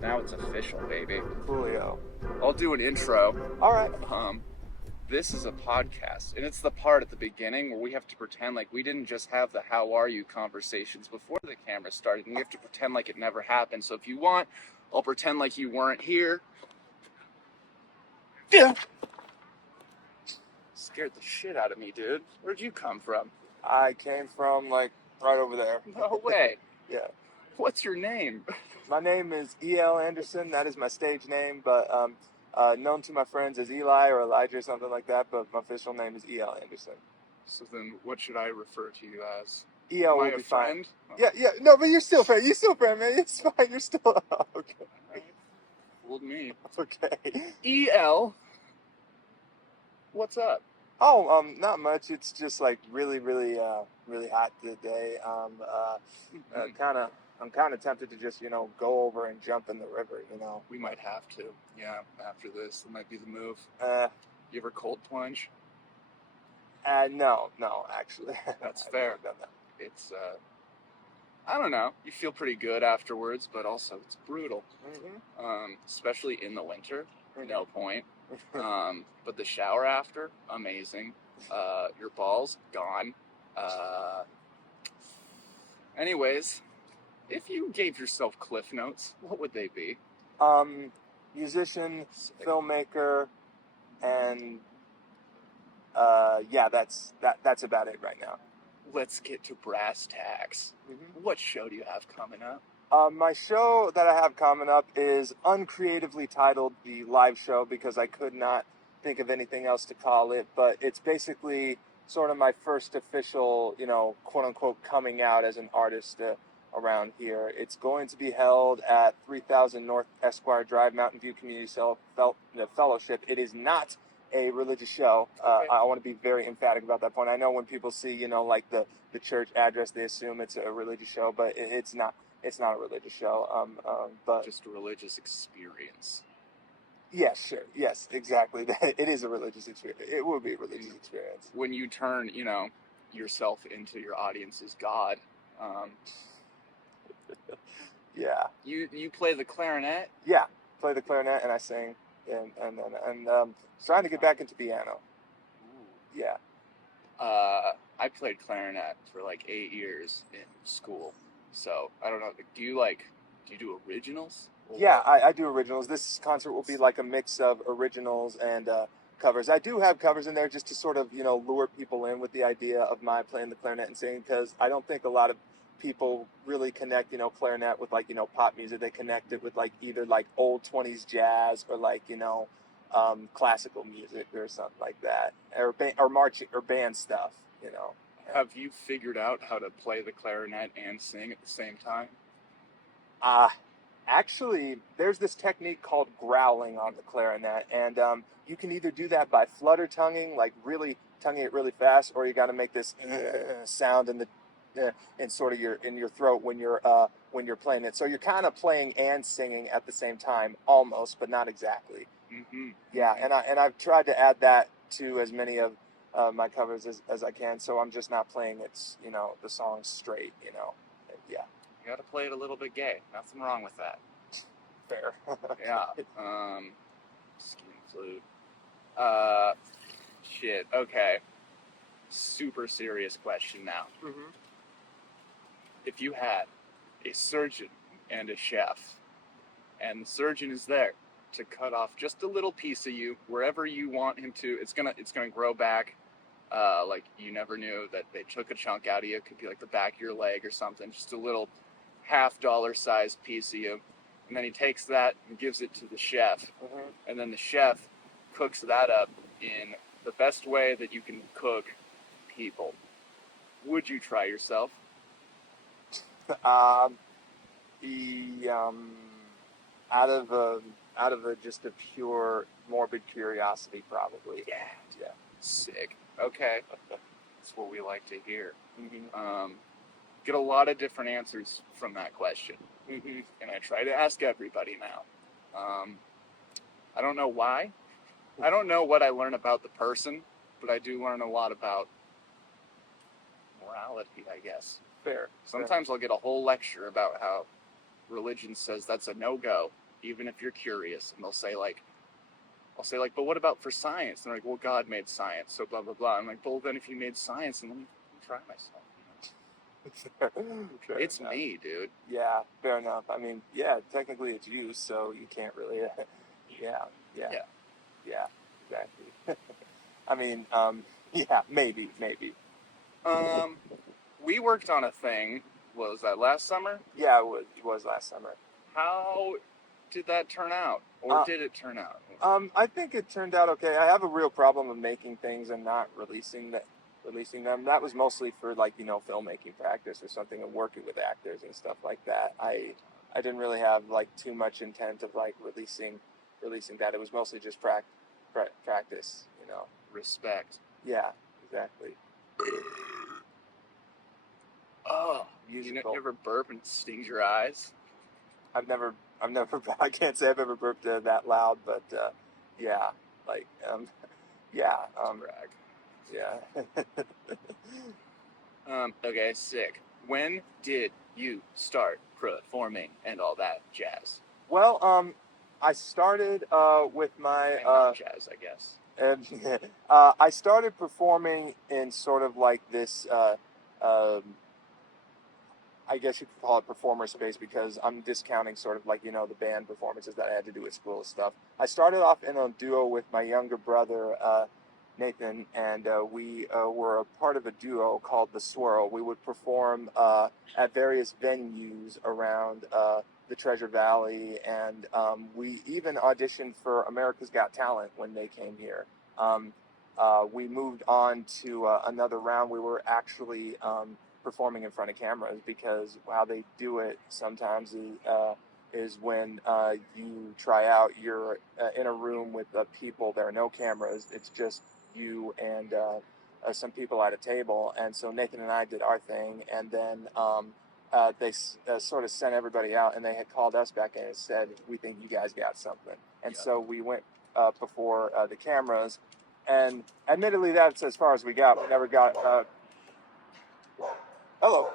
Now it's official, baby. Julio. I'll do an intro. All right. This is a podcast, and it's the part at the beginning where we have to pretend like we didn't just have the how are you conversations before the camera started, and we have to pretend like it never happened. So if you want, I'll pretend like you weren't here. Yeah. Scared the shit out of me, dude. Where'd you come from? I came from, like, right over there. No way. Yeah. What's your name? My name is E.L. Anderson. That is my stage name, but known to my friends as Eli or Elijah or something like that, but my official name is E.L. Anderson. So then what should I refer to you as? E.L. will Am I be a friend? fine. Yeah, no, but you're still friend. You're still friend, man. It's fine. You're still... Okay. Alright. Fooled me. Okay. E.L. What's up? Oh, not much. It's just like really hot today. I'm kind of tempted to just, go over and jump in the river, We might have to. Yeah, after this, it might be the move. You ever cold plunge? No, actually. That's I've fair. never done that. It's, I don't know. You feel pretty good afterwards, but also it's brutal. Mm-hmm. Especially in the winter. No point. But the shower after, amazing. Your balls, gone. Anyways, if you gave yourself cliff notes, what would they be? Musician, filmmaker, and that's about it right now. Let's get to brass tacks. Mm-hmm. What show do you have coming up? My show that I have coming up is uncreatively titled The Live Show because I could not think of anything else to call it, but it's basically sort of my first official, quote-unquote coming out as an artist around here. It's going to be held at 3000 North Esquire Drive, Mountain View Community Fellowship. It is not a religious show. Okay. I want to be very emphatic about that point. I know when people see, like the church address, they assume it's a religious show, but it's not. It's not a religious show. But just a religious experience. Yes, sure. Yes, exactly. It is a religious experience. It will be a religious experience. When you turn, yourself into your audience's God. Yeah. You play the clarinet? Yeah, play the clarinet and I sing, and trying to get back into piano. Ooh. Yeah. I played clarinet for like 8 years in school, so I don't know. Do you do originals? Yeah, I do originals. This concert will be like a mix of originals and covers. I do have covers in there just to sort of, lure people in with the idea of my playing the clarinet and singing, because I don't think a lot of people really connect, clarinet with pop music. They connect it with either old 20s jazz or classical music or something like that, or marching or band stuff, Have you figured out how to play the clarinet and sing at the same time? Actually, there's this technique called growling on the clarinet, and you can either do that by flutter tonguing, really tonguing it really fast, or you got to make this sound in sort of in your throat when you're playing it. So you're kind of playing and singing at the same time, almost, but not exactly. Mm-hmm. Yeah, and I've tried to add that to as many of my covers as I can, so I'm just not playing the songs straight, Yeah. You gotta play it a little bit gay. Nothing wrong with that. Fair. Yeah. Skin flute. Shit. Okay. Super serious question now. Mm-hmm. If you had a surgeon and a chef, and the surgeon is there to cut off just a little piece of you wherever you want him to, it's gonna grow back. Like you never knew that they took a chunk out of you. It could be like the back of your leg or something. Just a little $50 sized piece of you. And then he takes that and gives it to the chef. Mm-hmm. And And then the chef cooks that up in the best way that you can cook people. Would you try yourself? out of just a pure morbid curiosity, probably. Yeah. Sick. Okay. That's what we like to hear. Mm-hmm. get a lot of different answers from that question. Mm-hmm. And I try to ask everybody now. I don't know why. I don't know what I learn about the person, but I do learn a lot about morality, I guess. Fair. Sometimes I'll get a whole lecture about how religion says that's a no-go, even if you're curious. And I'll say, but what about for science? And they're like, well, God made science, so blah, blah, blah. I'm like, well, then if you made science, then let me try myself. Fair It's enough. me, dude. Yeah, fair enough. I mean, yeah, technically it's you, so you can't really. Yeah, exactly. I mean, yeah, maybe. We worked on a thing. What was that, last summer? Yeah, it was last summer. How did that turn out? Or did it turn out? I think it turned out okay. I have a real problem of making things and not releasing them. That was mostly for like, filmmaking practice or something and working with actors and stuff like that. I didn't really have like too much intent of like releasing that. It was mostly just practice, Respect. Yeah, exactly. Oh, Musical. you ever burp and it stings your eyes? I've never, I can't say I've ever burped that loud, but yeah, like, yeah, Brag. yeah. Okay, sick. When did you start performing and all that jazz? Well, I started with my And not jazz, I guess. and I started performing in sort of like this. I guess you could call it performer space because I'm discounting sort of like, the band performances that I had to do at school and stuff. I started off in a duo with my younger brother, Nathan, and we were a part of a duo called The Swirl. We would perform at various venues around the Treasure Valley, and we even auditioned for America's Got Talent when they came here. We moved on to another round. We were actually performing in front of cameras because how they do it sometimes is when you try out, you're in a room with people. There are no cameras. It's just you and some people at a table. And so Nathan and I did our thing, and then they sort of sent everybody out, and they had called us back in and said, "We think you guys got something." And so we went before the cameras, and admittedly, that's as far as we got. We never got. Hello.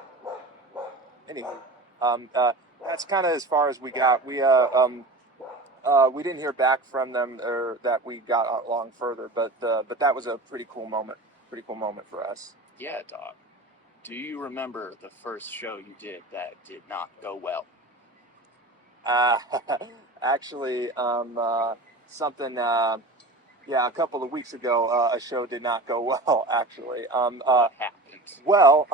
Anyway, that's kind of as far as we got. We didn't hear back from them or that we got along further, but that was a pretty cool moment. Pretty cool moment for us. Yeah, dog. Do you remember the first show you did that did not go well? Actually, something. Yeah, a couple of weeks ago, a show did not go well. Actually, What happened? well,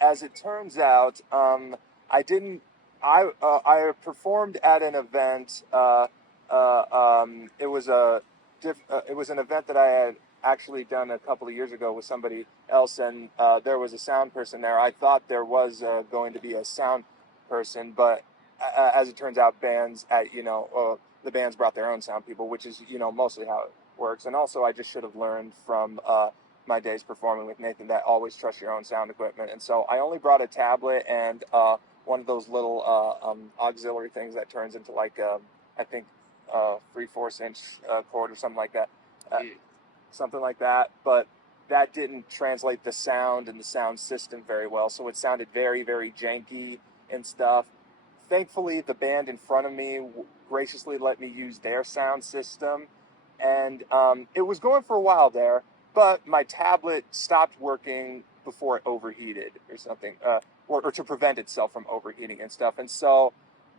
as it turns out, I didn't. I performed at an event. It was it was an event that I had actually done a couple of years ago with somebody else, and there was a sound person there. I thought there was going to be a sound person, but as it turns out, bands at the bands brought their own sound people, which is mostly how it works. And also, I just should have learned from my days performing with Nathan that always trust your own sound equipment. And so I only brought a tablet and one of those little auxiliary things that turns into like I think 3/4 inch cord or something like that, something like that. But that didn't translate the sound and the sound system very well, so it sounded very, very janky and stuff. Thankfully, the band in front of me graciously let me use their sound system, and it was going for a while there, but my tablet stopped working before it overheated or something, or to prevent itself from overheating and stuff. And so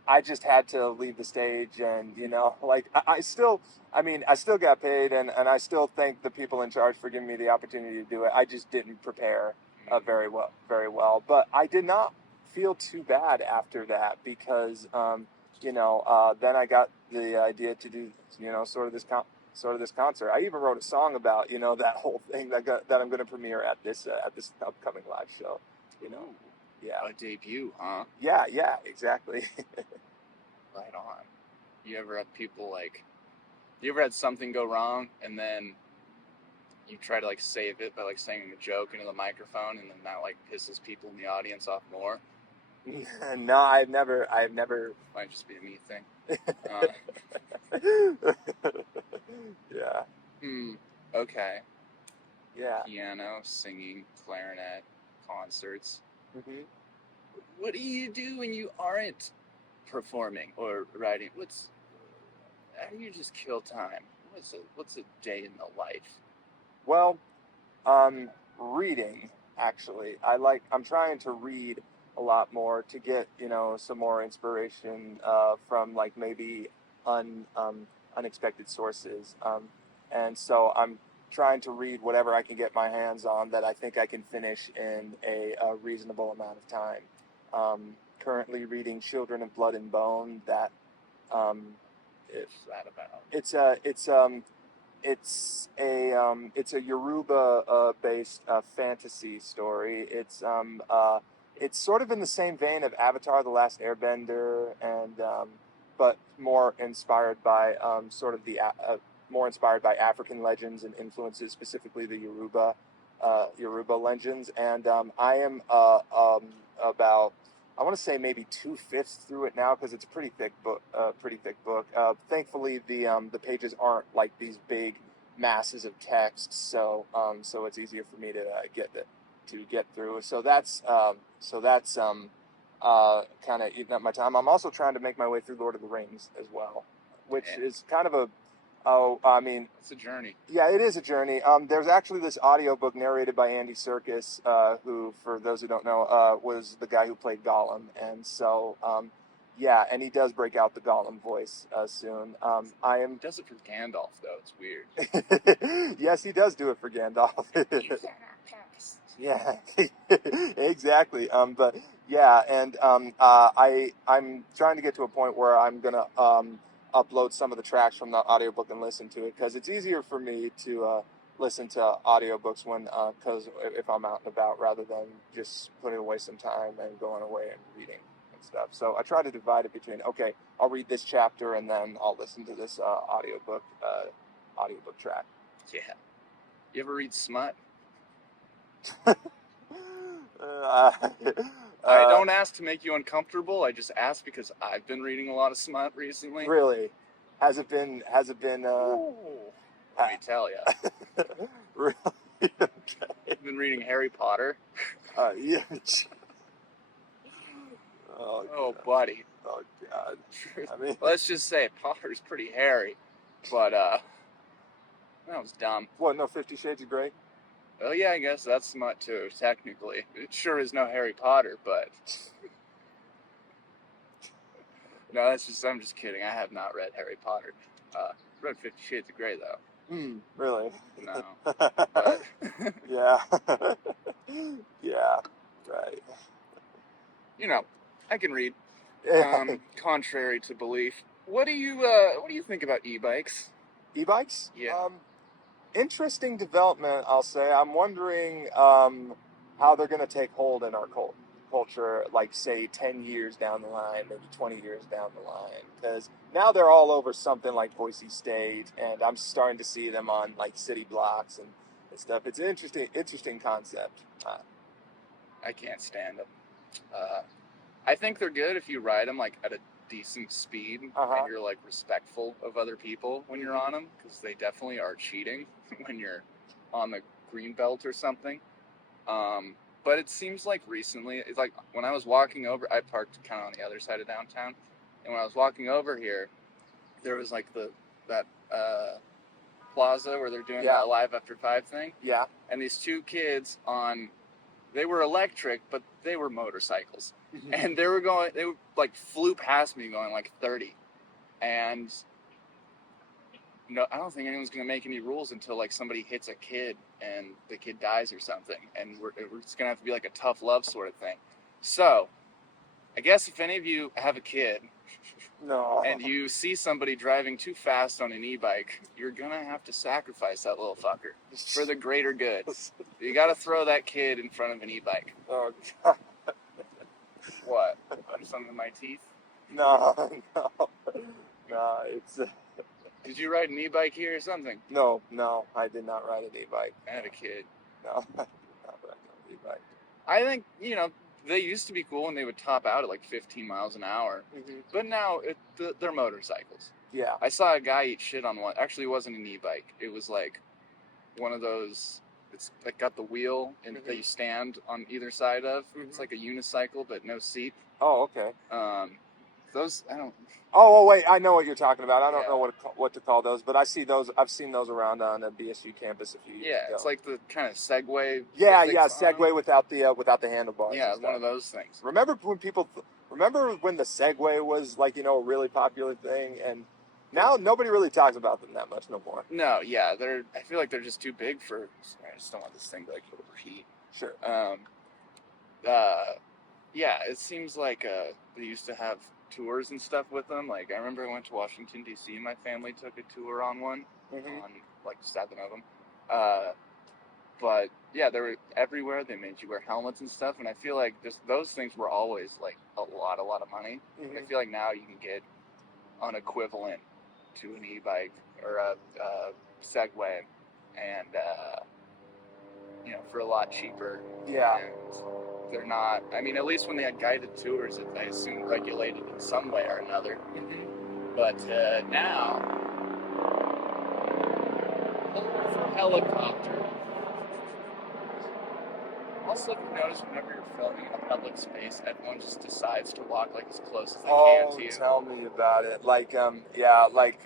I just had to leave the stage, and like I still got paid, and I still thank the people in charge for giving me the opportunity to do it. I just didn't prepare very well, but I did not feel too bad after that because then I got the idea to do sort of this concert. I even wrote a song about that whole thing that I'm going to premiere at this upcoming live show. Yeah. A debut, huh? Yeah, exactly. Right on. You ever have people you ever had something go wrong and then you try to like save it by like saying a joke into the microphone, and then that like pisses people in the audience off more. No, I've never. Might just be a me thing. Uh, Yeah. Okay. Yeah. Piano, singing, clarinet, concerts. Hmm. What do you do when you aren't performing or writing? How do you just kill time? What's a day in the life? Well, reading, actually. I'm trying to read a lot more to get, some more inspiration from like maybe unexpected sources. And so I'm trying to read whatever I can get my hands on that I think I can finish in a reasonable amount of time. Currently reading Children of Blood and Bone. Um, it, What's that about? it's a Yoruba based fantasy story. It's sort of in the same vein of Avatar: The Last Airbender, and but more inspired by more inspired by African legends and influences, specifically the Yoruba legends. And I am about, I want to say, maybe 2/5 through it now, because it's a pretty thick book. Thankfully, the pages aren't like these big masses of text, so it's easier for me to get through. So that's kind of eating up my time. I'm also trying to make my way through Lord of the Rings as well, which is kind of a It's a journey. Yeah, it is a journey. There's actually this audiobook narrated by Andy Serkis, who, for those who don't know, was the guy who played Gollum. And so, yeah, and he does break out the Gollum voice soon. He does it for Gandalf, though. It's weird. Yes, he does do it for Gandalf. Yeah, exactly. But yeah, and I'm trying to get to a point where I'm gonna upload some of the tracks from the audiobook and listen to it, because it's easier for me to listen to audiobooks because if I'm out and about, rather than just putting away some time and going away and reading and stuff. So I try to divide it between, okay, I'll read this chapter and then I'll listen to this audiobook track. Yeah. You ever read smut? I don't ask to make you uncomfortable. I just ask because I've been reading a lot of smut recently. Really? Has it been? Let me tell you. Really? Okay. I've been reading Harry Potter. Yeah. Oh, buddy. Oh God. I mean, let's just say Potter's pretty hairy, but that was dumb. What? No, 50 Shades of Grey? Oh yeah, I guess that's smut too. Technically, it sure is no Harry Potter, but no, I'm just kidding. I have not read Harry Potter. Read 50 Shades of Grey though. Really? No. But Yeah. Yeah. Right. I can read. Yeah. Contrary to belief. What do you think about e-bikes? E-bikes? Yeah. Interesting development, I'll say. I'm wondering how they're going to take hold in our culture, like, say, 10 years down the line, maybe 20 years down the line. Because now they're all over something like Boise State, and I'm starting to see them on, like, city blocks and stuff. It's an interesting concept. I can't stand them. I think they're good if you ride them, like, at a decent speed, and you're, like, respectful of other people when you're on them, because they definitely are cheating when you're on the green belt or something. But it seems like recently, it's like when I was walking over, I parked kind of on the other side of downtown, and when I was walking over here, there was like that plaza where they're doing that Live After 5 thing. Yeah. And these two kids they were electric, but they were motorcycles. And they like flew past me going like 30. And I don't think anyone's going to make any rules until like somebody hits a kid and the kid dies or something. And we're just going to have to be like a tough love sort of thing. So, I guess if any of you have a kid and you see somebody driving too fast on an e-bike, you're going to have to sacrifice that little fucker for the greater good. You got to throw that kid in front of an e-bike. Oh, God. What? Something in my teeth? No, it's Did you ride an e-bike here or something? No, I did not ride an e-bike. I had a kid. No, I did not ride an e-bike. I think, they used to be cool and they would top out at like 15 miles an hour. Mm-hmm. But now they're motorcycles. Yeah. I saw a guy eat shit on one. Actually, it wasn't an e-bike. It was like one of those, it's like got the wheel and that you stand on either side of. It's like a unicycle, but no seat. Oh, okay. Those, I don't... Oh, wait, I know what you're talking about. I don't Yeah. know what to call those, but I see those. I've seen those around on the BSU campus a few years ago. It's like the kind of Segway. Yeah, Segway without the handlebars. Yeah, one of those things. Remember when the Segway was like, a really popular thing, and now nobody really talks about them that much no more. No, yeah, I feel like they're just too big for. Sorry, I just don't want this thing to like overheat. Sure. Yeah, it seems like they used to have tours and stuff with them. Like I remember I went to Washington D.C. and my family took a tour on one, on like 7 of them. But yeah, they were everywhere. They made you wear helmets and stuff, and I feel like those things were always like a lot of money. I feel like now you can get an equivalent to an e-bike or a Segway, and for a lot cheaper. Yeah. And they're not. I mean, at least when they had guided tours, I assume regulated in some way or another. But now, for helicopter. Also, if you notice, whenever you're filming in a public space, everyone just decides to walk like as close as they can to you. Tell me about it.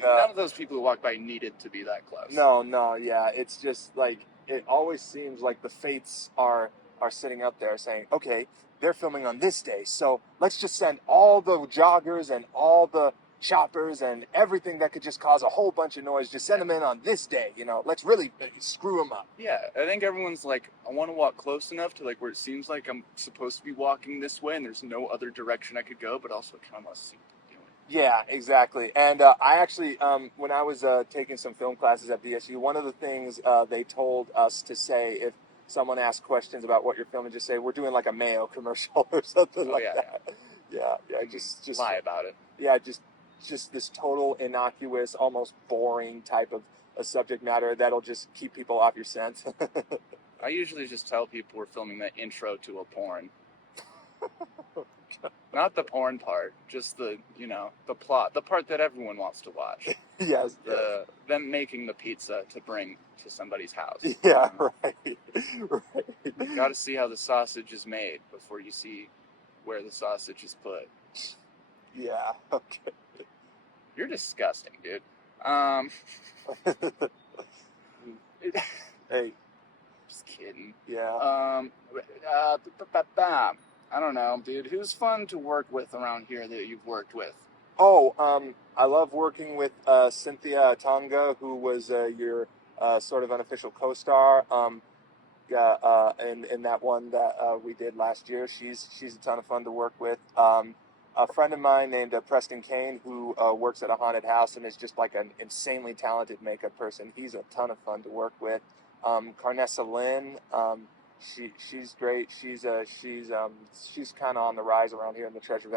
None of those people who walk by needed to be that close. No, yeah. It's just like it always seems like the fates are sitting up there saying, okay, they're filming on this day, so let's just send all the joggers and all the choppers and everything that could just cause a whole bunch of noise, just send them in on this day, let's really screw them up. Yeah, I think everyone's like, I want to walk close enough to like where it seems like I'm supposed to be walking this way and there's no other direction I could go, but also I kind of want to see what I'm doing. Yeah, exactly. And I actually, when I was taking some film classes at BSU, one of the things they told us to say if someone asked questions about what you're filming, just say, we're doing like a Mayo commercial or something that. Yeah, just lie about it. Yeah, just this total innocuous, almost boring type of a subject matter that'll just keep people off your scent. I usually just tell people we're filming the intro to a porn. Not the porn part, just the plot, the part that everyone wants to watch. Yes. Them making the pizza to bring to somebody's house. Yeah, right. You got to see how the sausage is made before you see where the sausage is put. Yeah, okay. You're disgusting, dude. Hey. Just kidding. Yeah. I don't know, dude. Who's fun to work with around here that you've worked with? I love working with Cynthia Tonga, who was your sort of unofficial co-star. In that one that we did last year. She's a ton of fun to work with. A friend of mine named Preston Kane, who works at a haunted house and is just like an insanely talented makeup person. He's a ton of fun to work with. Carnessa Lynn, she's great. She's kind of on the rise around here in the Treasure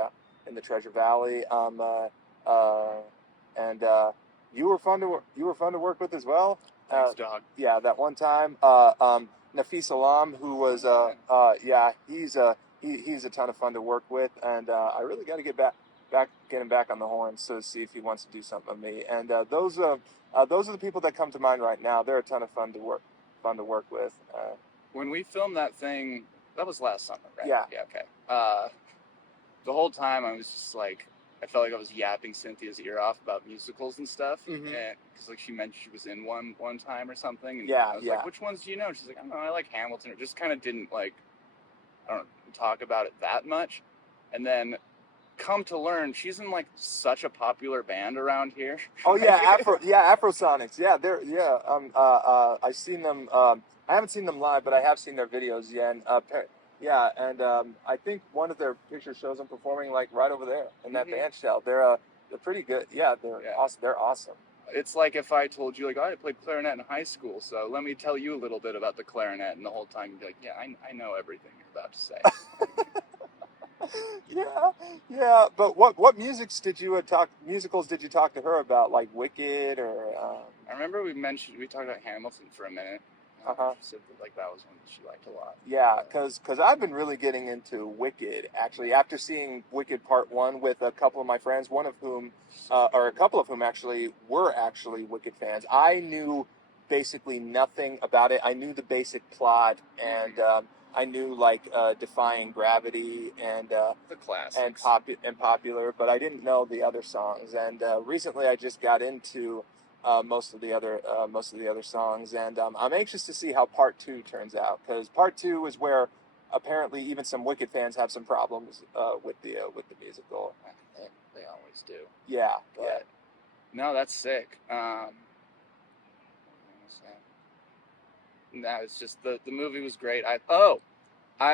Valley. And you were fun to work with as well. Thanks, dog. Yeah, that one time. Nafis Alam, who was he's a ton of fun to work with, and I really got to get him back on the horn so to see if he wants to do something with me. And those are the people that come to mind right now. They're a ton of fun to work with. When we filmed that thing, that was last summer, right? Yeah. Yeah. Okay. The whole time I was just like, I felt like I was yapping Cynthia's ear off about musicals and stuff, because like she mentioned she was in one time or something, and I was like, which ones do you know? She's like, I don't know, I like Hamilton. Or just kind of didn't like, I don't know, talk about it that much, and then come to learn she's in like such a popular band around here. Oh yeah, Afrosonics. Yeah, I've seen them. I haven't seen them live, but I have seen their videos. Yeah, and I think one of their pictures shows them performing like right over there in that band shell. They're pretty good. Yeah, awesome. They're awesome. It's like if I told you, like, oh, I played clarinet in high school, so let me tell you a little bit about the clarinet, and the whole time you'd be like, yeah, I know everything you're about to say. Yeah, yeah. But what musicals did you talk to her about? Like Wicked or I remember we talked about Hamilton for a minute. uh-huh. She said that, like, that was one that she liked a lot. Yeah, because I've been really getting into Wicked actually after seeing Wicked Part 1 with a couple of my friends, one of whom or a couple of whom actually were actually Wicked fans. I knew basically nothing about it. I knew the basic plot, and I knew like Defying Gravity The classics. and Popular, but I didn't know the other songs. And recently, I just got into most of the other songs, and I'm anxious to see how Part 2 turns out, because Part 2 is where apparently even some Wicked fans have some problems with the musical. They always do. Yeah, But no, that's sick. No, it's just the movie was great. I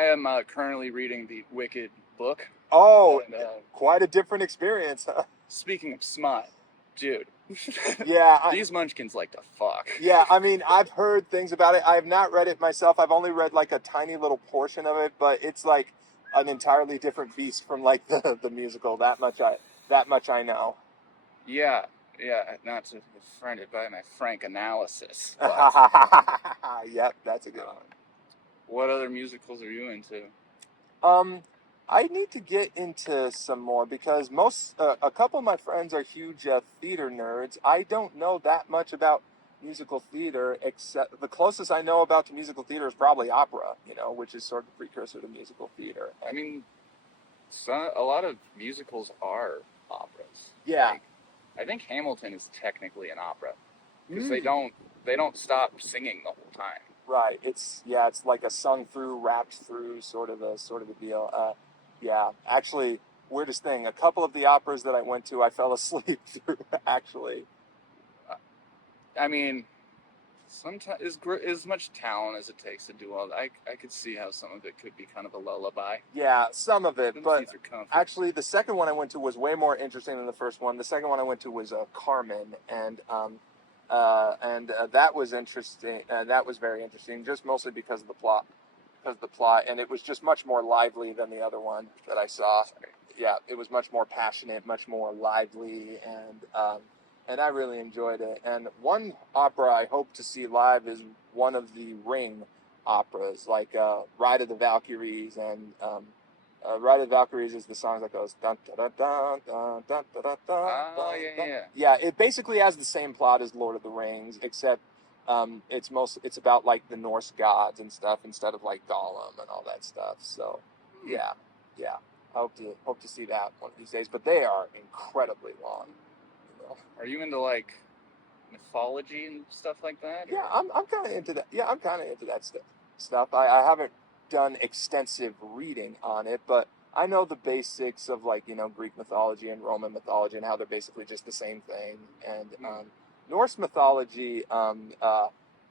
am currently reading the Wicked book. Oh, and, quite a different experience, huh? speaking of smut, dude. Yeah, These munchkins like to fuck. yeah, I mean, I've heard things about it. I have not read it myself. I've only read like a tiny little portion of it, but it's like an entirely different beast from like the musical. That much I know. Yeah, not to be offended by my frank analysis, but Yep, that's a good one. what other musicals are you into? Um, I need to get into some more because a couple of my friends are huge theater nerds. I don't know that much about musical theater, except the closest I know about to musical theater is probably opera, which is sort of precursor to musical theater. I mean, a lot of musicals are operas. Yeah. Like, I think Hamilton is technically an opera because Mm. they don't stop singing the whole time. Right. It's like a sung through, rapped through sort of a deal. Yeah. Actually, weirdest thing, a couple of the operas that I went to, I fell asleep through. Actually. I mean, sometimes as much talent as it takes to do all that, I could see how some of it could be kind of a lullaby. Yeah, some of it, Them but seats are comfy. actually, the second one I went to was way more interesting than the first one. The second one I went to was Carmen, and that was interesting. That was very interesting, just mostly because of the plot, and it was just much more lively than the other one that I saw. Yeah, it was much more passionate, much more lively, and I really enjoyed it. And one opera I hope to see live is one of the Ring operas, like Ride of the Valkyries, and Ride of the Valkyries is the song that goes dun dun dun dun dun dun dun dun. Oh, yeah. Yeah, it basically has the same plot as Lord of the Rings, except it's about like the Norse gods and stuff instead of like Gollum and all that stuff. So yeah. I hope to see that one of these days, but they are incredibly long. Are you into like mythology and stuff like that? Yeah, I'm kind of into that. Yeah, I'm kind of into that stuff. I haven't done extensive reading on it, but I know the basics of like Greek mythology and Roman mythology and how they're basically just the same thing. And Norse mythology,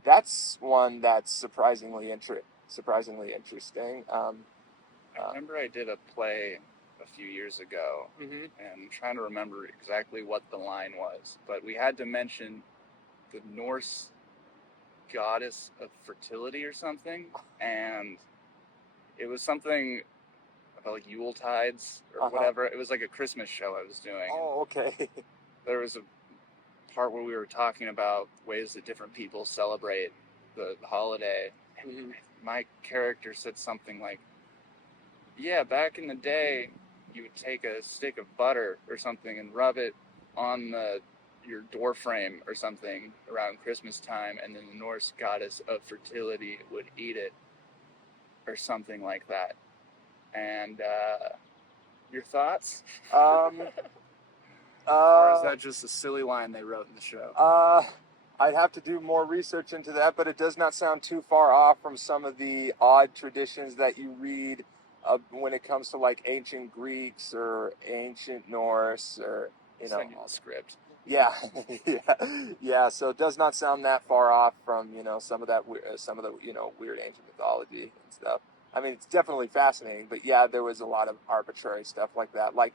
that's one that's surprisingly interesting. I remember I did a play a few years ago, Mm-hmm. and I'm trying to remember exactly what the line was, but we had to mention the Norse goddess of fertility or something, and it was something about like Yule tides or whatever. It was like a Christmas show I was doing. Oh, okay. There was a part where we were talking about ways that different people celebrate the holiday. Mm-hmm. My character said something like, yeah, back in the day, you would take a stick of butter or something and rub it on your door frame or something around Christmas time, and then the Norse goddess of fertility would eat it or something like that. And your thoughts? Or is that just a silly line they wrote in the show? I'd have to do more research into that, but it does not sound too far off from some of the odd traditions that you read when it comes to like ancient Greeks or ancient Norse or Send you the script. Yeah, yeah. So it does not sound that far off from some of the weird ancient mythology and stuff. I mean, it's definitely fascinating, but yeah, there was a lot of arbitrary stuff like that. Like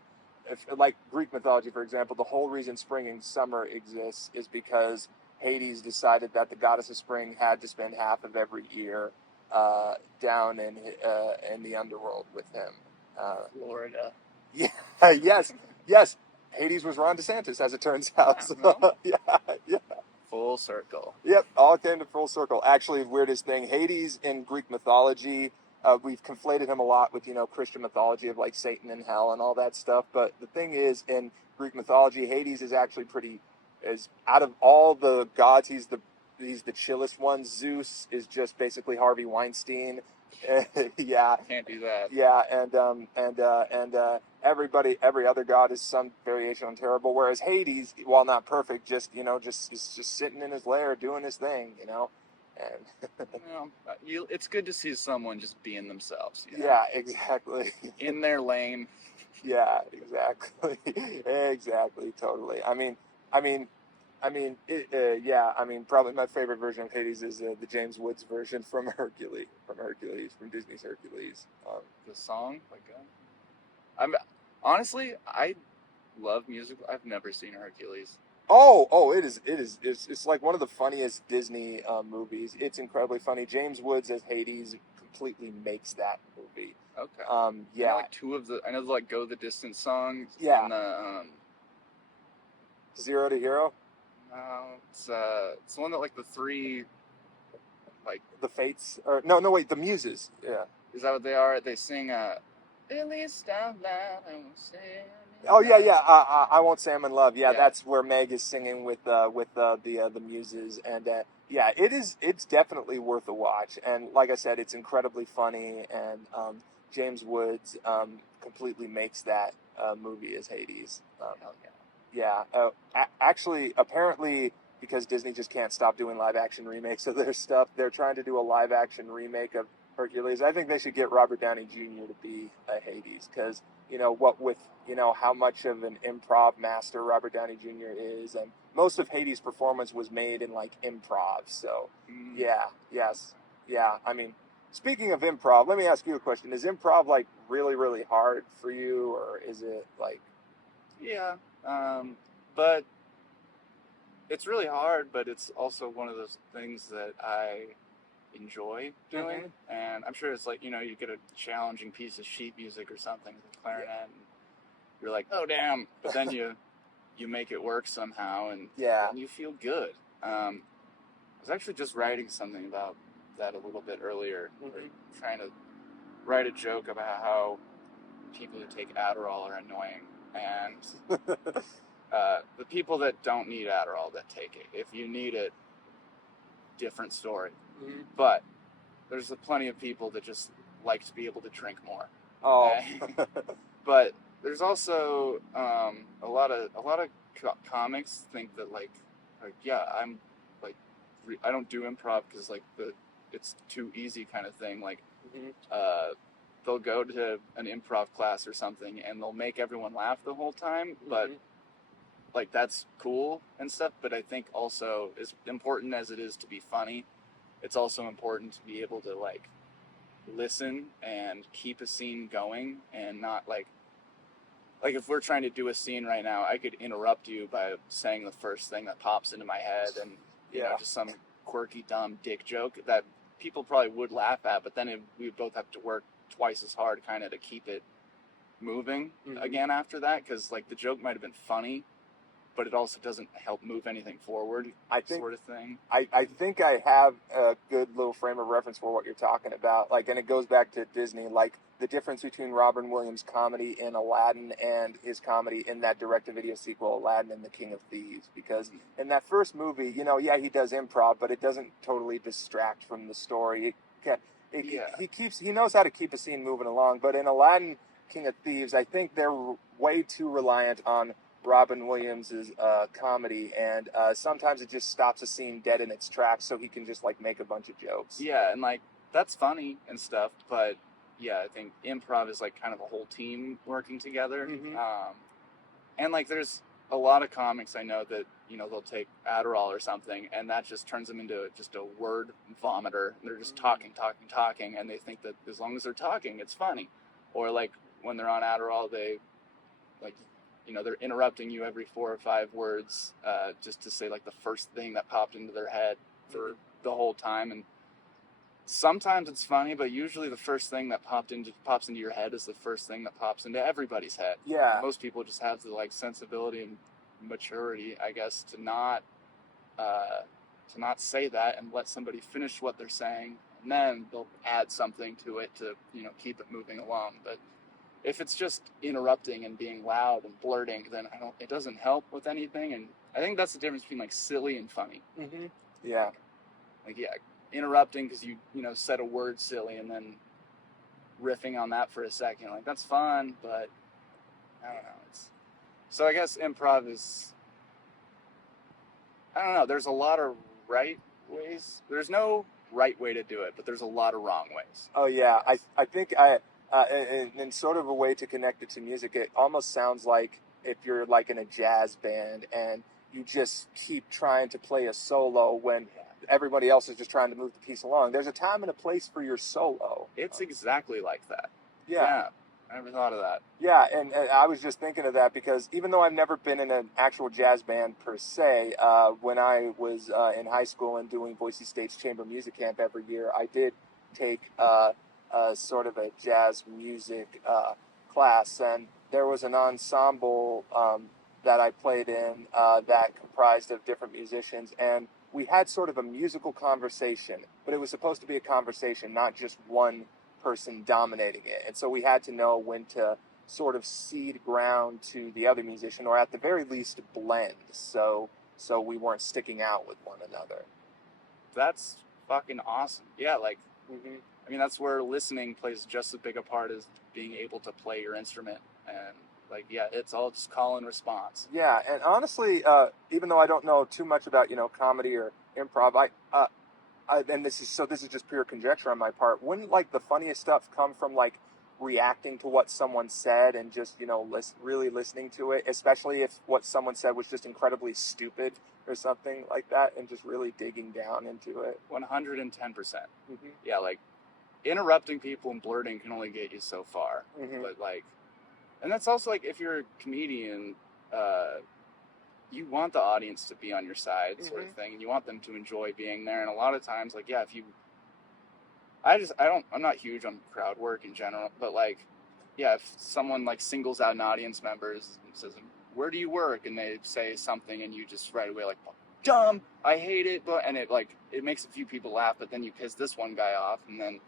Greek mythology, for example, the whole reason spring and summer exists is because Hades decided that the goddess of spring had to spend half of every year down in the underworld with him, Florida. Yeah, yes. Hades was Ron DeSantis, as it turns out. Yeah, well, yeah, yeah. full circle. Yep, all came to full circle. Actually, weirdest thing, Hades in Greek mythology, we've conflated him a lot with, Christian mythology of like Satan and hell and all that stuff. But the thing is, in Greek mythology, Hades is actually is out of all the gods, he's the chillest one. Zeus is just basically Harvey Weinstein. Yeah, Can't do that. yeah, every other god is some variation on terrible. Whereas Hades, while not perfect, is just sitting in his lair doing his thing, And It's good to see someone just being themselves. yeah, exactly. In their lane. Yeah, exactly, exactly, totally. Probably my favorite version of Hades is the James Woods version from from Disney's Hercules. The song, I'm honestly, I love musical. I've never seen Hercules. It's like one of the funniest Disney movies. It's incredibly funny. James Woods as Hades completely makes that movie. Okay. Yeah. I know, like two of the, I know like "Go the Distance" songs. Yeah. And the Zero to Hero. no, it's the one that like the three, like the Fates, or no, wait, the Muses. Yeah. Is that what they are? They sing "At least out loud, I won't say." Oh yeah, yeah. I won't say I'm in love. Yeah, Yeah. That's where Meg is singing with the Muses, and yeah, it's definitely worth a watch. And like I said, it's incredibly funny, and James Woods completely makes that movie as Hades. Hell yeah. Yeah. Actually, apparently, because Disney just can't stop doing live action remakes of their stuff, they're trying to do a live action remake of Hercules. I think they should get Robert Downey Jr. to be Hades, because what with how much of an improv master Robert Downey Jr. is, and most of Hades' performance was made in like improv. So yeah, yes, yeah. Speaking of improv, let me ask you a question: is improv like really, really hard for you, or is it like? Yeah, but it's really hard, but it's also one of those things that I enjoy doing. And I'm sure it's like, you get a challenging piece of sheet music or something with clarinet, and you're like, oh damn, but then you make it work somehow, and you feel good. I was actually just writing something about that a little bit earlier, trying to write a joke about how people who take Adderall are annoying, and the people that don't need Adderall that take it. If you need it, different story. But there's plenty of people that just like to be able to drink more. Oh. But there's also a lot of comics think that like yeah, I'm like I don't do improv because like it's too easy kind of thing. Like they'll go to an improv class or something and they'll make everyone laugh the whole time, but like that's cool and stuff. But I think also, as important as it is to be funny, it's also important to be able to like listen and keep a scene going, and not like if we're trying to do a scene right now, I could interrupt you by saying the first thing that pops into my head, and you know, just some quirky dumb dick joke that people probably would laugh at, but then we would both have to work twice as hard kind of to keep it moving again after that, because like the joke might have been funny, but it also doesn't help move anything forward, sort of thing. I think I have a good little frame of reference for what you're talking about. Like, and it goes back to Disney, like the difference between Robin Williams' comedy in Aladdin and his comedy in that direct-to-video sequel, Aladdin and the King of Thieves. Because in that first movie, you know, he does improv, but it doesn't totally distract from the story. He knows how to keep a scene moving along. But in Aladdin, King of Thieves, I think they're way too reliant on Robin Williams' comedy, and sometimes it just stops a scene dead in its tracks so he can just like make a bunch of jokes. Yeah, and like that's funny and stuff, but yeah, I think improv is like kind of a whole team working together. And like there's a lot of comics I know that, you know, they'll take Adderall or something and that just turns them into just a word vomiter. They're just talking, and they think that as long as they're talking, it's funny. Or like when they're on Adderall, they like, you know, they're interrupting you every 4 or 5 words just to say like the first thing that popped into their head for the whole time. And Sometimes it's funny, but usually the first thing that pops into your head is the first thing that pops into everybody's head. Yeah. Most people just have the like sensibility and maturity, I guess, to not say that and let somebody finish what they're saying, and then they'll add something to it to keep it moving along. But if it's just interrupting and being loud and blurting, then it doesn't help with anything. And I think that's the difference between like silly and funny. Mm-hmm. Yeah. Like, yeah, interrupting because you said a word silly and then riffing on that for a second, like that's fun, but I don't know. So I guess improv is, I don't know. There's a lot of right ways. There's no right way to do it, but there's a lot of wrong ways. Oh yeah, I think in sort of a way to connect it to music, it almost sounds like if you're like in a jazz band and you just keep trying to play a solo when everybody else is just trying to move the piece along. There's a time and a place for your solo. It's exactly like that. Yeah. I never thought of that. Yeah, and I was just thinking of that because even though I've never been in an actual jazz band per se, when I was in high school and doing Boise State's Chamber Music Camp every year, I did take sort of a jazz music class, and there was an ensemble that I played in that comprised of different musicians, and we had sort of a musical conversation, but it was supposed to be a conversation, not just one person dominating it. And so we had to know when to sort of cede ground to the other musician, or at the very least blend, so we weren't sticking out with one another. That's fucking awesome. Yeah, like, I mean, that's where listening plays just as big a part as being able to play your instrument. And like, yeah, it's all just call and response. Yeah, and honestly, even though I don't know too much about comedy or improv, and this is just pure conjecture on my part. Wouldn't like the funniest stuff come from like reacting to what someone said and just really listening to it, especially if what someone said was just incredibly stupid or something like that, and just really digging down into it. 110%. Yeah, like interrupting people and blurting can only get you so far. But like, and that's also like if you're a comedian, you want the audience to be on your side, sort of thing, and you want them to enjoy being there. And a lot of times, like, yeah, I'm not huge on crowd work in general, but like, yeah, if someone like singles out an audience member and says, "Where do you work?" and they say something, and you just right away like, "Dumb, I hate it," but and it makes a few people laugh, but then you piss this one guy off, and then,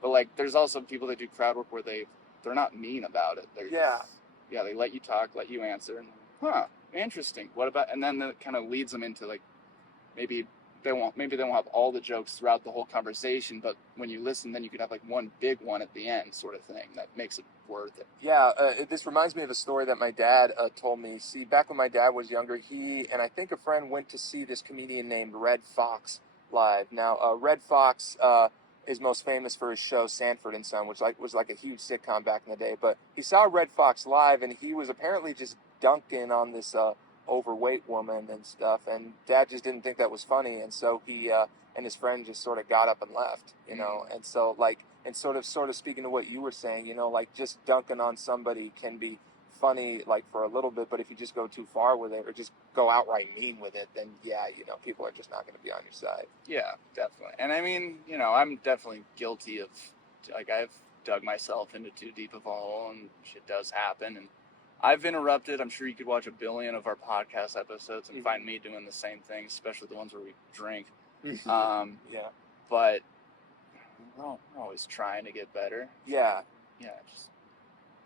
but like, there's also people that do crowd work where they're not mean about it. They're just, they let you talk, let you answer, and interesting. What about? And then that kind of leads them into like, maybe they won't have all the jokes throughout the whole conversation, but when you listen, then you could have like one big one at the end, sort of thing, that makes it worth it. Yeah, this reminds me of a story that my dad told me. See, back when my dad was younger, he and I think a friend went to see this comedian named Red Fox live. Now, Red Fox is most famous for his show Sanford and Son, which was like a huge sitcom back in the day. But he saw Red Fox live, and he was apparently just dunking on this overweight woman and stuff, and Dad just didn't think that was funny, and so he and his friend just sort of got up and left, and so like, and sort of speaking to what you were saying, like just dunking on somebody can be funny like for a little bit, but if you just go too far with it or just go outright mean with it, then people are just not going to be on your side. Yeah, definitely. And I mean, I'm definitely guilty of, like, I've dug myself into too deep of a hole, and shit does happen, and I've interrupted. I'm sure you could watch a billion of our podcast episodes and find me doing the same thing, especially the ones where we drink. But we're always trying to get better. Yeah.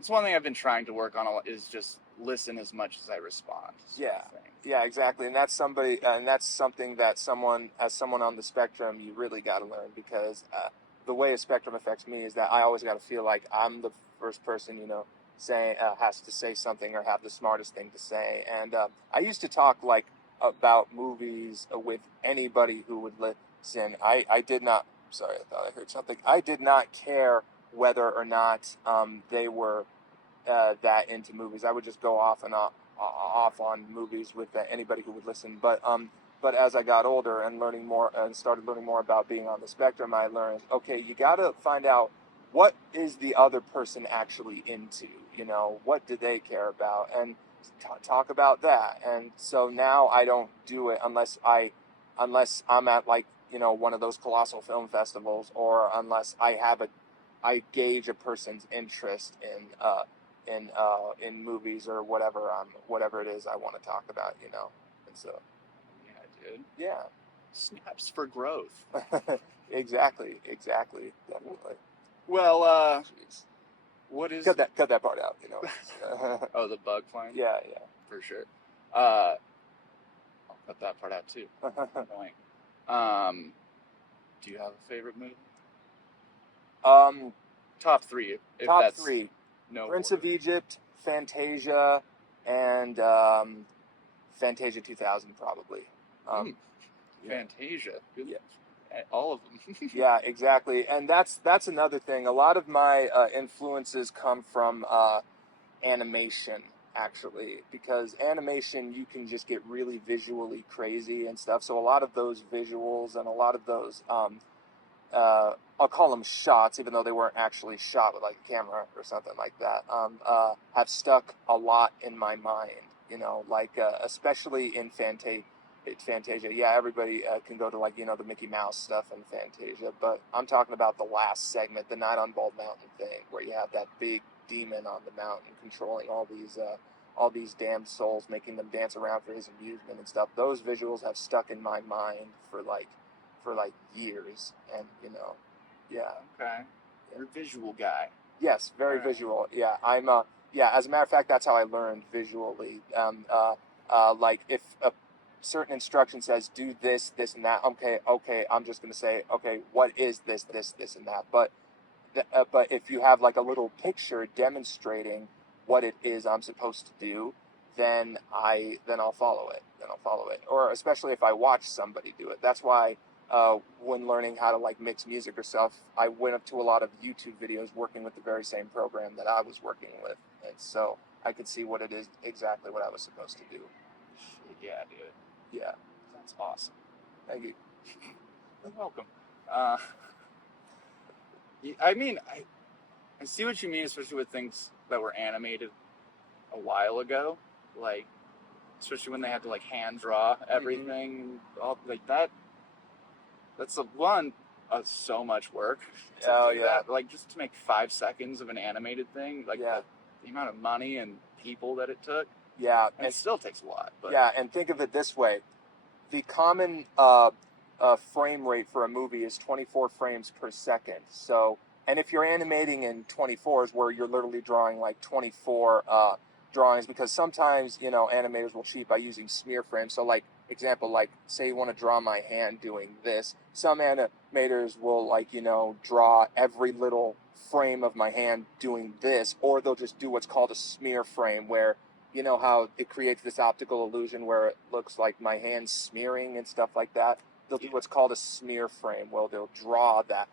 It's one thing I've been trying to work on is just listen as much as I respond. Yeah, exactly. And that's something that someone on the spectrum, you really got to learn, because the way a spectrum affects me is that I always got to feel like I'm the first person, saying has to say something or have the smartest thing to say. And I used to talk like about movies with anybody who would listen. I did not. Sorry, I thought I heard something. I did not care whether or not they were that into movies. I would just go off off on movies with anybody who would listen. But as I got older and started learning more about being on the spectrum, I learned, okay, you got to find out what is the other person actually into. What do they care about, and talk about that. And so now I don't do it unless I'm at like one of those colossal film festivals, or unless I gauge a person's interest in movies or whatever it is I want to talk about, And so, Yeah, dude. yeah. Snaps for growth. Exactly, definitely. Well, Jeez. what is Cut that part out, Oh, the bug flying? Yeah. For sure. I'll cut that part out too. Annoying. Do you have a favorite movie? Top three. If Top that's three: no Prince order. of Egypt, Fantasia, and Fantasia 2000, probably. Yeah. Fantasia. Good. Yeah. All of them. Yeah, exactly. And that's another thing. A lot of my influences come from animation, actually, because animation, you can just get really visually crazy and stuff. So a lot of those visuals and a lot of those, I'll call them shots, even though they weren't actually shot with like a camera or something like that, have stuck a lot in my mind. Especially in Fantasia. Yeah, everybody can go to the Mickey Mouse stuff in Fantasia, but I'm talking about the last segment, the Night on Bald Mountain thing, where you have that big demon on the mountain controlling all these damned souls, making them dance around for his amusement and stuff. Those visuals have stuck in my mind for years, and yeah. Okay. You're a visual guy. Yes, very Right. visual. Yeah, I'm. Yeah, as a matter of fact, that's how I learned visually. Like if a certain instruction says do this, this, and that. Okay, I'm just gonna say, okay, what is this, and that? But if you have like a little picture demonstrating what it is I'm supposed to do, then I'll follow it. Or especially if I watch somebody do it. That's why when learning how to mix music or stuff, I went up to a lot of YouTube videos working with the very same program that I was working with, and so I could see what it is exactly what I was supposed to do. Yeah, dude. Yeah. That's awesome. Thank you. You're welcome. I see what you mean, especially with things that were animated a while ago, especially when they had to hand draw everything, all like that. That's so much work to do that. Just to make 5 seconds of an animated thing, the amount of money and people that it took. Yeah, and it still takes a lot. But yeah, and think of it this way: the common frame rate for a movie is 24 frames per second. So, and if you're animating in 24s, where you're literally drawing 24 drawings, because sometimes animators will cheat by using smear frames. So, example, say you want to draw my hand doing this. Some animators will draw every little frame of my hand doing this, or they'll just do what's called a smear frame, where how it creates this optical illusion where it looks like my hand's smearing and stuff like that. They'll do what's called a smear frame. Well, they'll draw that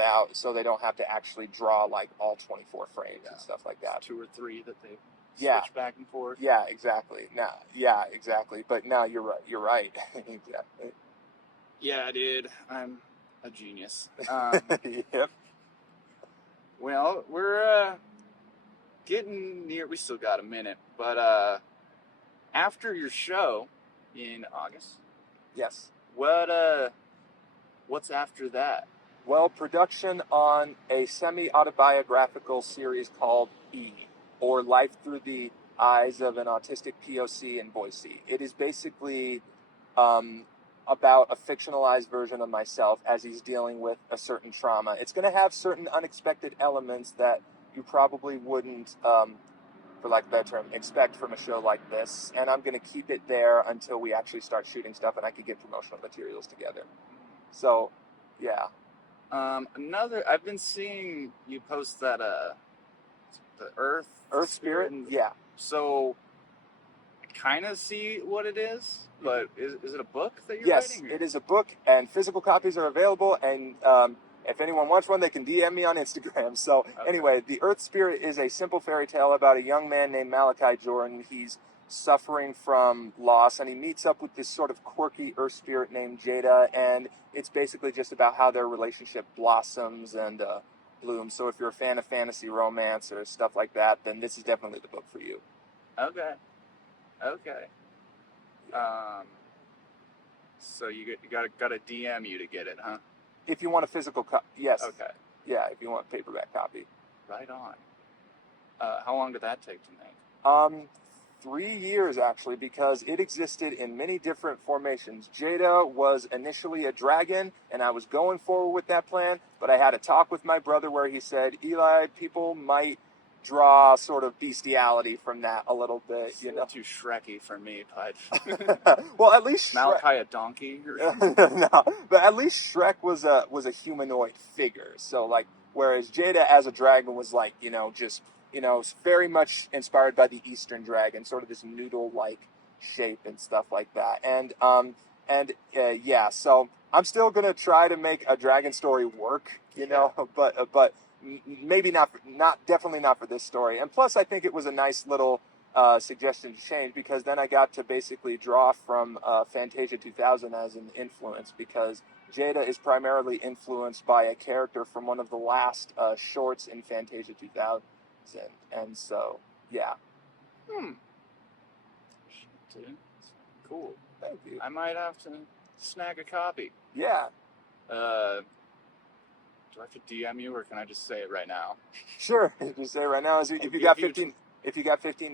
out, so they don't have to actually draw all 24 frames and stuff like that. 2 or 3 that they switch back and forth. Yeah, exactly. Exactly. But now you're right. You're right. Exactly. Yeah, dude, I'm a genius. Yep. Well, we're getting near. We still got a minute, but after your show in August. Yes. What's after that? Well, production on a semi-autobiographical series called E, or Life Through the Eyes of an Autistic POC in Boise. It is basically about a fictionalized version of myself as he's dealing with a certain trauma. It's going to have certain unexpected elements that you probably wouldn't, for lack of a better term, expect from a show like this. And I'm going to keep it there until we actually start shooting stuff and I can get promotional materials together. So, yeah. I've been seeing you post that, the Earth Spirit? Yeah. So, I kind of see what it is, but is it a book that you're writing? Yes, it is a book, and physical copies are available, and if anyone wants one, they can DM me on Instagram. So, Anyway, the Earth Spirit is a simple fairy tale about a young man named Malachi Jordan. He's suffering from loss, and he meets up with this sort of quirky Earth Spirit named Jada, and it's basically just about how their relationship blossoms and blooms. So if you're a fan of fantasy romance or stuff like that, then this is definitely the book for you. Okay. So you gotta DM you to get it, huh? If you want a physical copy, yes. Okay. Yeah, if you want a paperback copy. Right on. How long did that take to make? 3 years actually, because it existed in many different formations. Jada was initially a dragon, and I was going forward with that plan, but I had a talk with my brother where he said, Eli, people might draw sort of bestiality from that a little bit, It's a little too Shrekky for me, but well, at least Shrek. Malachi a donkey? No, but at least Shrek was a humanoid figure. So like, whereas Jada as a dragon was like, just very much inspired by the Eastern dragon, sort of this noodle-like shape and stuff like that. Yeah, so I'm still gonna try to make a dragon story work, but maybe definitely not for this story. And plus, I think it was a nice little suggestion to change, because then I got to basically draw from Fantasia 2000 as an influence, because Jada is primarily influenced by a character from one of the last shorts in Fantasia 2000. And so, yeah. Dude, cool. Thank you. I might have to snag a copy. Yeah. Do I have to DM you, or can I just say it right now? Sure. Just say it right now. If you got $15, then...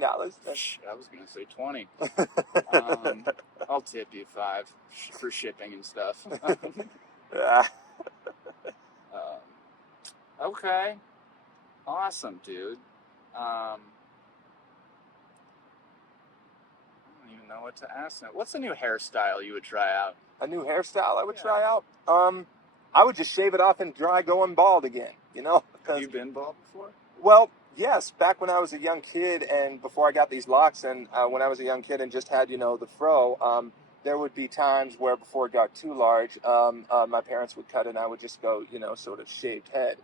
I was gonna say 20. I'll tip you $5 for shipping and stuff. Yeah. Okay. Awesome, dude. I don't even know what to ask now. What's a new hairstyle you would try out? A new hairstyle I would try out? I would just shave it off and try going bald again, Have you been bald before? Well, yes, back when I was a young kid and before I got these locks, and when I was a young kid and just had, the fro, there would be times where before it got too large, my parents would cut it and I would just go, sort of shaved head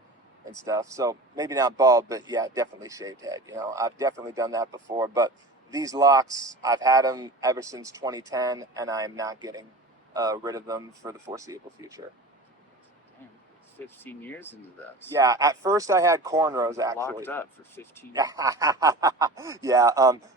and stuff. So maybe not bald, but yeah, definitely shaved head. I've definitely done that before. But these locks, I've had them ever since 2010, and I am not getting rid of them for the foreseeable future. Damn, 15 years into this. Yeah, at first I had cornrows, actually. Locked up for 15 years. Yeah,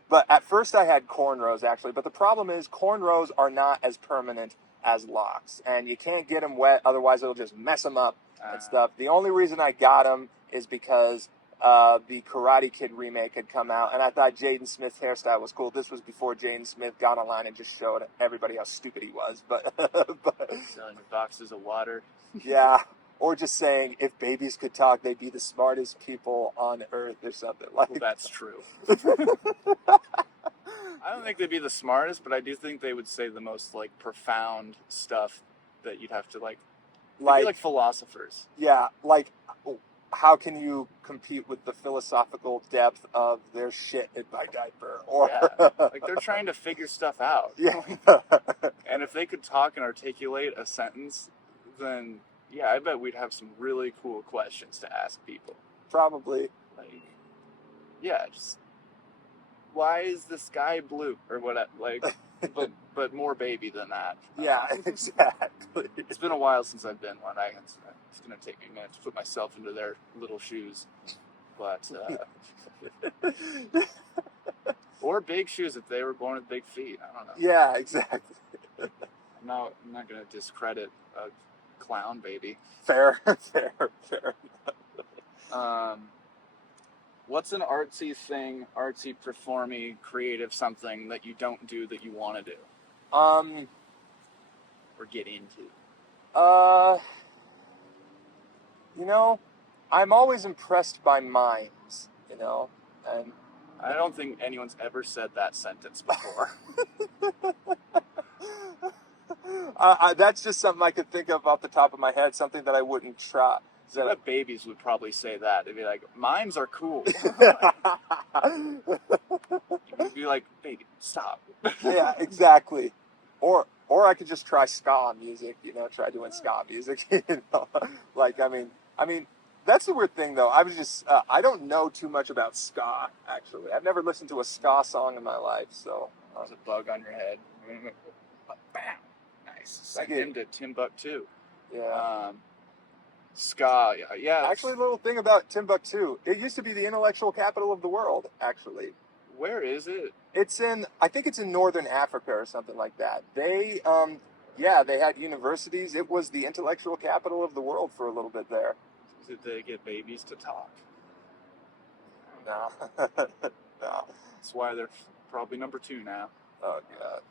but at first I had cornrows, actually. But the problem is cornrows are not as permanent as locks, and you can't get them wet, otherwise it'll just mess them up and stuff. The only reason I got them is because the Karate Kid remake had come out, and I thought Jaden Smith's hairstyle was cool. This was before Jaden Smith got online and just showed everybody how stupid he was. But selling boxes of water. Yeah, or just saying if babies could talk, they'd be the smartest people on earth, or something like. Well, that's true. I don't think they'd be the smartest, but I do think they would say the most profound stuff that you'd have to they'd be like philosophers. Yeah, how can you compete with the philosophical depth of their shit in my diaper? Or they're trying to figure stuff out. Yeah. And if they could talk and articulate a sentence, then yeah, I bet we'd have some really cool questions to ask people. Probably. Just why is the sky blue or what? But more baby than that. Yeah, exactly. It's been a while since I've been one. It's going to take me a minute to put myself into their little shoes. But, or big shoes if they were born with big feet. I don't know. Yeah, exactly. I'm not going to discredit a clown baby. Fair. What's an artsy thing, artsy, performy, creative something that you don't do that you want to do? Or get into? I'm always impressed by minds, and I don't think anyone's ever said that sentence before. That's just something I could think of off the top of my head, something that I wouldn't try. So that babies would probably say that. They'd be like, mimes are cool. You'd be like, baby, stop. Yeah, exactly. Or I could just try ska music, try doing ska music, I mean, that's the weird thing, though. I don't know too much about ska, actually. I've never listened to a ska song in my life, so. There's a bug on your head. Bam! Nice. Send him to Timbuktu. Yeah. Ska, yeah. Actually, a little thing about Timbuktu. It used to be the intellectual capital of the world, actually. Where is it? I think it's in northern Africa or something like that. Yeah, they had universities. It was the intellectual capital of the world for a little bit there. Did they get babies to talk? No. No. That's why they're probably number 2 now. Oh, God.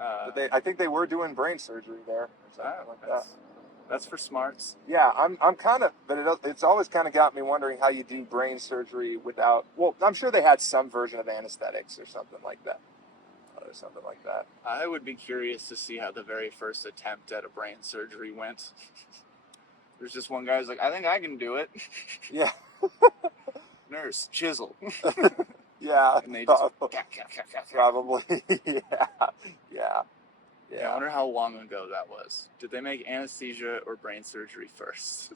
Uh, I think they were doing brain surgery there or something like that. That's for smarts. Yeah, I'm kind of, but it's always kind of got me wondering how you do brain surgery without. Well, I'm sure they had some version of anesthetics or something like that. I would be curious to see how the very first attempt at a brain surgery went. There's just one guy who's like, I think I can do it. Yeah. Nurse, chisel. Yeah. And they just probably. Yeah. Yeah. Yeah, I wonder how long ago that was. Did they make anesthesia or brain surgery first?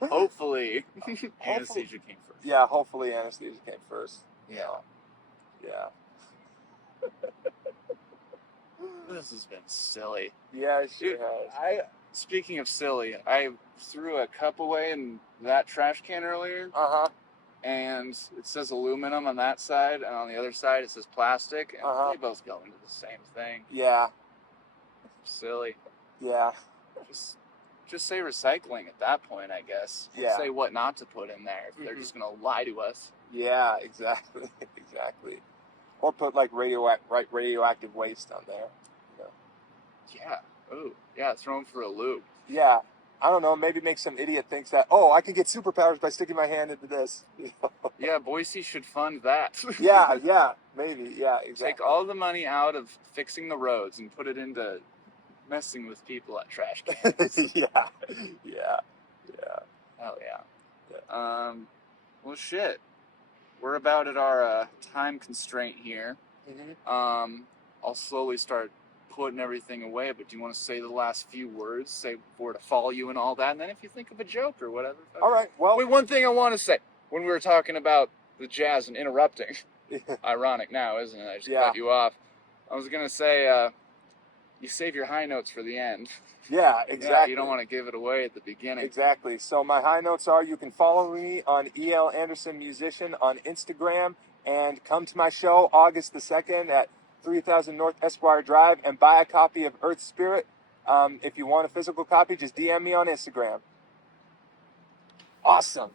Hopefully, anesthesia came first. Yeah, hopefully anesthesia came first. Yeah. Yeah. This has been silly. Yeah, it sure Dude, has. Speaking of silly, I threw a cup away in that trash can earlier. Uh-huh. And it says aluminum on that side, and on the other side it says plastic, and Uh-huh. they both go into the same thing. Yeah. Silly. Yeah. Just say recycling at that point, I guess. Yeah. Say what not to put in there if they're just gonna lie to us. Yeah, exactly. Exactly. Or put like radioactive waste on there. You know. Yeah. Oh, yeah. Throw them for a loop. Yeah. I don't know. Maybe make some idiot thinks that, oh, I can get superpowers by sticking my hand into this. Yeah, Boise should fund that. Yeah. Yeah. Maybe. Yeah. Exactly. Take all the money out of fixing the roads and put it into messing with people at trash cans. Yeah. Yeah. Yeah. Hell yeah. Well, shit. We're about at our time constraint here. Mm-hmm. I'll slowly start putting everything away, but do you want to say the last few words, say for to follow you and all that, and then if you think of a joke or whatever. All right. Well. Wait, one thing I want to say. When we were talking about the jazz and interrupting, ironic now, isn't it? I just cut you off. I was going to say, you save your high notes for the end. Yeah, exactly. Yeah, you don't want to give it away at the beginning. Exactly. So my high notes are: you can follow me on EL Anderson Musician on Instagram, and come to my show August the 2nd at 3000 North Esquire Drive and buy a copy of Earth Spirit. If you want a physical copy, just DM me on Instagram. Awesome.